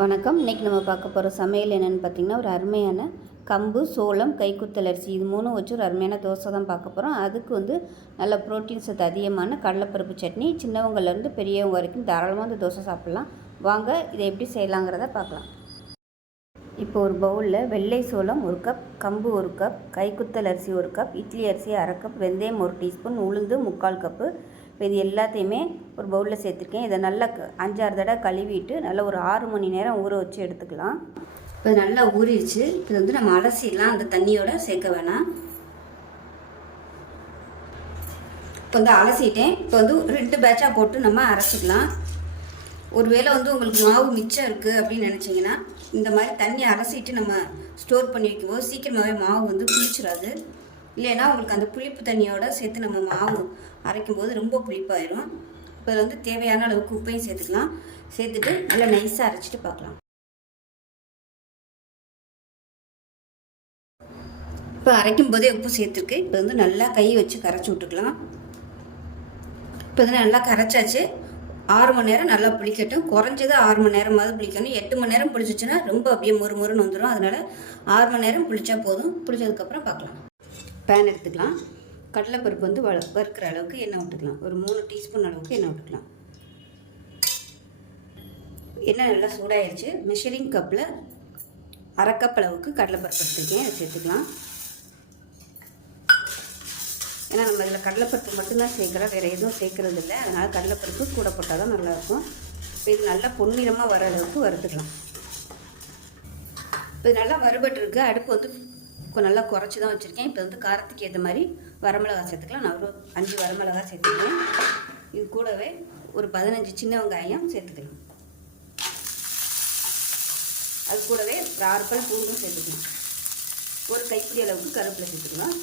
வணக்கம். இன்றைக்கி நம்ம பார்க்க போகிற சமையல் என்னென்னு பார்த்திங்கன்னா, ஒரு அருமையான கம்பு, சோளம், கைக்குத்தல் அரிசி இது மூணும் வச்சு ஒரு அருமையான தோசை தான் பார்க்க போகிறோம். அதுக்கு நல்ல ப்ரோட்டீன் சத்து அதிகமான கடலைப்பருப்பு சட்னி, சின்னவங்கலேருந்து பெரியவங்க வரைக்கும் தாராளமாக இந்த தோசை சாப்பிட்லாம். வாங்க இதை எப்படி செய்யலாங்கிறத பார்க்கலாம். இப்போ ஒரு பவுலில் வெள்ளை சோளம் 1 கப், கம்பு 1 கப், கைக்குத்தல் அரிசி 1 கப், இட்லி அரிசி 1/2 கப், வெந்தயம் 1 டீஸ்பூன், உளுந்து 3/4 கப்பு. இப்போ இது எல்லாத்தையுமே ஒரு பவுலில் சேர்த்துருக்கேன். இதை நல்லா 5-6 தடவை கழுவிட்டு நல்லா ஒரு 6 மணி நேரம் ஊற வச்சு எடுத்துக்கலாம். இப்போ நல்லா ஊறிடுச்சு. இது நம்ம அலசிடலாம், அந்த தண்ணியோட சேர்க்க வேணாம். இப்போ அலசிட்டேன். இப்போ 2 பேட்சாக போட்டு நம்ம அரைச்சிக்கலாம். ஒருவேளை உங்களுக்கு மாவு மிச்சம் இருக்குது அப்படின்னு நினச்சிங்கன்னா இந்த மாதிரி தண்ணி அலசிட்டு நம்ம ஸ்டோர் பண்ணி வைக்கும்போது சீக்கிரமாகவே மாவு புளிச்சிடாது. இல்லைன்னா உங்களுக்கு அந்த புளிப்பு தண்ணியோட சேர்த்து நம்ம மாவு அரைக்கும்போது ரொம்ப புளிப்பாயிடும். இப்போ இதில் தேவையான அளவுக்கு உப்பையும் சேர்த்துக்கலாம். சேர்த்துட்டு நல்லா நைஸாக அரைச்சிட்டு பார்க்கலாம். இப்போ அரைக்கும் போதே உப்பு சேர்த்துருக்கு. இப்போ நல்லா கை வச்சு கரைச்சி விட்டுக்கலாம். இப்போ நல்லா கரைச்சாச்சு. 6 மணி நேரம் நல்லா புளிக்கட்டும். குறைஞ்சது 6 மணி நேரமாவது புளிக்கணும். 8 மணி நேரம் புளிச்சிச்சுன்னா ரொம்ப அப்படியே மொறுமொறுன்னு வந்துடும். அதனால் 6 மணி நேரம் புளிச்சா போதும். புளிச்சதுக்கப்புறம் பார்க்கலாம். பேன் எடுத்துக்கலாம். கடலைப்பருப்பு வறுக்கிற அளவுக்கு எண்ணெய் விட்டுக்கலாம். ஒரு 3 டீஸ்பூன் அளவுக்கு எண்ணெய் விட்டுக்கலாம். எண்ணெய் நல்லா சூடாயிருச்சு. மெஷரிங் கப்பில் 1/2 கப் அளவுக்கு கடலைப்பருப்பு எடுத்துருக்கேன். அதை சேர்த்துக்கலாம். ஏன்னா நம்ம இதில் கடலைப்பருப்பு மட்டும்தான் சேர்க்குறோம், வேறு எதுவும் சேர்க்குறது இல்லை. அதனால் கடலைப்பருப்பு கூட போட்டால் தான் நல்லாயிருக்கும். இப்போ இது நல்லா பொன்னிறமாக வர அளவுக்கு வறுத்துக்கலாம். இப்போ இது நல்லா வறுபட்டுருக்கு. அடுப்பு நல்லா குறைச்சி தான் வச்சுருக்கேன். இப்போ காரத்துக்கு ஏற்ற மாதிரி வரமிளகா சேர்த்துக்கலாம். நான் ஒரு 5 வரமிளகா சேர்த்துக்கிறேன். இது கூடவே ஒரு 15 சின்ன வெங்காயம் சேர்த்துக்கலாம். அது கூடவே ஒரு 6 பல் பூண்டும் சேர்த்துக்கலாம். ஒரு கைப்பிடி அளவுக்கு கருவேப்பிலை சேர்த்துக்கலாம்.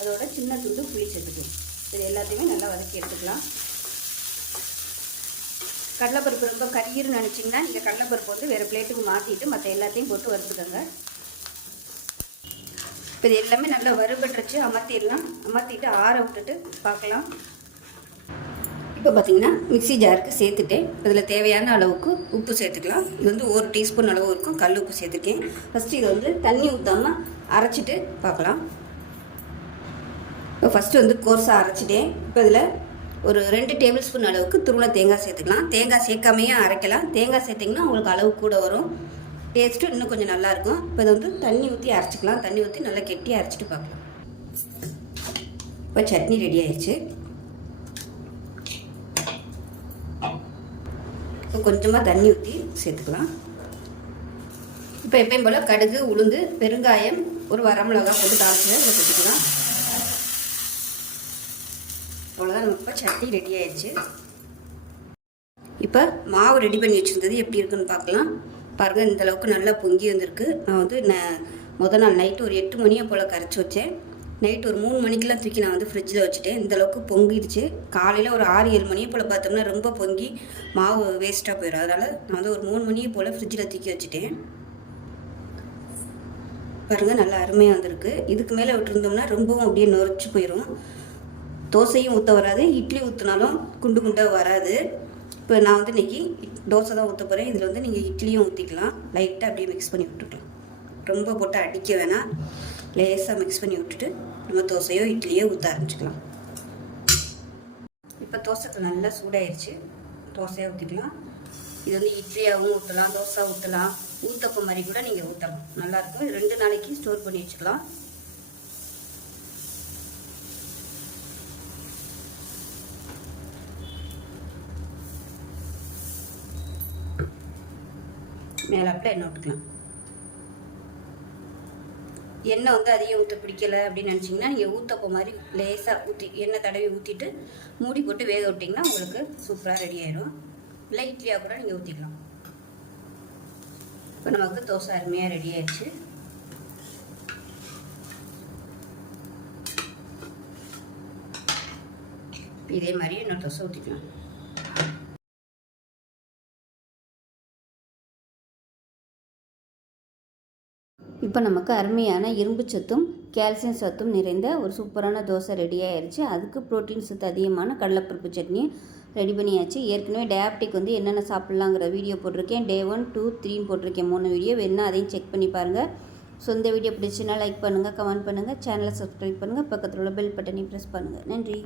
அதோட சின்ன துண்டு புளி சேர்த்துக்கலாம். இது எல்லாத்தையுமே நல்லா வதக்கி எடுத்துக்கலாம். கடலைப்பருப்பு ரொம்ப கரியிருன்னு நினச்சிங்கன்னா நீங்கள் கடலைப்பருப்பு வேறு பிளேட்டுக்கு மாற்றிட்டு மற்ற எல்லாத்தையும் போட்டு வறுத்துக்கோங்க. இப்போ இது எல்லாமே நல்லா வறுபட்டுருச்சு. அமர்த்திடலாம். அமர்த்திட்டு ஆற விட்டுட்டு பார்க்கலாம். இப்போ பார்த்திங்கன்னா மிக்ஸி ஜாருக்கு சேர்த்துட்டேன். இதில் தேவையான அளவுக்கு உப்பு சேர்த்துக்கலாம். இது 1 டீஸ்பூன் அளவு இருக்கும். கல் உப்பு சேர்த்துருக்கேன். ஃபஸ்ட்டு இதை தண்ணி ஊற்றாமல் அரைச்சிட்டு பார்க்கலாம். இப்போ ஃபஸ்ட்டு கோர்ஸாக அரைச்சிட்டேன். இப்போ இதில் ஒரு 2 டேபிள் ஸ்பூன் அளவுக்கு துருவன தேங்காய் சேர்த்துக்கலாம். தேங்காய் சேர்க்காமையும் அரைக்கலாம். தேங்காய் சேர்த்திங்கன்னா உங்களுக்கு அளவு கூட வரும். டேஸ்ட்டும் இன்னும் கொஞ்சம் நல்லாயிருக்கும். இப்போ இதை தண்ணி ஊற்றி அரைச்சிக்கலாம். தண்ணி ஊற்றி நல்லா கெட்டியாக அரைச்சிட்டு பார்க்கலாம். இப்போ சட்னி ரெடி ஆயிடுச்சு. இப்போ கொஞ்சமாக தண்ணி ஊற்றி சேர்த்துக்கலாம். இப்போ எப்பயும் போல் கடுகு, உளுந்து, பெருங்காயம், ஒரு வரமிளகா போட்டு தாளிச்சு இதை சேர்த்துக்கலாம். அவ்வளோதான். நம்ம இப்போ சட்னி ரெடி ஆயிடுச்சு. இப்போ மாவு ரெடி பண்ணி வச்சுருந்தது எப்படி இருக்குன்னு பார்க்கலாம். பாருங்கள், இந்த அளவுக்கு நல்லா பொங்கி வந்திருக்கு. நான் முதல் நாள் நைட்டு ஒரு 8 மணியை போல் கரைச்சி வச்சேன். நைட்டு ஒரு 3 மணிக்கெலாம் தூக்கி நான் ஃப்ரிட்ஜில் வச்சுட்டேன். இந்தளவுக்கு பொங்கிடுச்சு. காலையில் ஒரு 6-7 மணியை போல் பார்த்தோம்னா ரொம்ப பொங்கி மாவு வேஸ்ட்டாக போயிடும். அதனால் நான் ஒரு 3 மணியை போல் ஃப்ரிட்ஜில் தூக்கி வச்சுட்டேன். பாருங்கள், நல்லா அருமையாக வந்திருக்கு. இதுக்கு மேலே விட்டுருந்தோம்னா ரொம்பவும் அப்படியே நொறுச்சு போயிடும். தோசையும் ஊற்ற வராது, இட்லி ஊற்றினாலும் குண்டு குண்டாக வராது. இப்போ நான் இன்றைக்கி தோசை தான் ஊற்ற போகிறேன். இதில் நீங்கள் இட்லியும் ஊற்றிக்கலாம். லைட்டாக அப்படியே மிக்ஸ் பண்ணி விட்டுக்கலாம். ரொம்ப போட்டு அடிக்க வேணாம். லேசாக மிக்ஸ் பண்ணி விட்டுட்டு நம்ம தோசையோ இட்லியோ ஊற்ற ஆரம்பிச்சிக்கலாம். இப்போ தோசைக்கு நல்லா சூடாயிருச்சு. தோசையாக ஊற்றிக்கலாம். இது இட்லியாகவும் ஊற்றலாம், தோசை ஊற்றலாம், ஊத்தப்பம் மாதிரி கூட நீங்கள் ஊற்றலாம். நல்லாயிருக்கும். 2 நாளைக்கு ஸ்டோர் பண்ணி வச்சுக்கலாம். மேலாப்பில் எண்ணெய் விட்டுக்கலாம். எண்ணெய் அதிகம் ஊற்ற பிடிக்கலை அப்படின்னு நினச்சிங்கன்னா நீங்கள் ஊற்றப்போ மாதிரி லேசாக ஊற்றி எண்ணெய் தடவி ஊற்றிட்டு மூடி போட்டு வேக விட்டிங்கன்னா உங்களுக்கு சூப்பராக ரெடி ஆகிடும். இல்லை இட்லியாக கூட நீங்கள் ஊற்றிக்கலாம். இப்போ நமக்கு தோசை அருமையாக ரெடி ஆயிடுச்சு. இதே மாதிரி இன்னொரு தோசை ஊற்றிக்கலாம். இப்போ நமக்கு அருமையான இரும்பு சத்தும் கால்சியம் சத்தும் நிறைந்த ஒரு சூப்பரான தோசை ரெடி ஆயிடுச்சு. அதுக்கு புரோட்டீன் சத்து அதிகமான கடலைப்பருப்பு சட்னி ரெடி பண்ணியாச்சு. ஏற்கனவே டயாபெட்டிக் வந்து என்னென்ன சாப்பிட்லாங்கிற வீடியோ போட்டிருக்கேன். டே 1, 2, 3 போட்டிருக்கேன் 3 வீடியோ. வேணுன்னா அதையும் செக் பண்ணி பாருங்கள். ஸோ இந்த வீடியோ பிடிச்சுன்னா லைக் பண்ணுங்கள், கமெண்ட் பண்ணுங்கள், சேனலை சப்ஸ்கிரைப் பண்ணுங்கள், பக்கத்தில் உள்ள பெல் பட்டனையும் ப்ரெஸ் பண்ணுங்கள். நன்றி.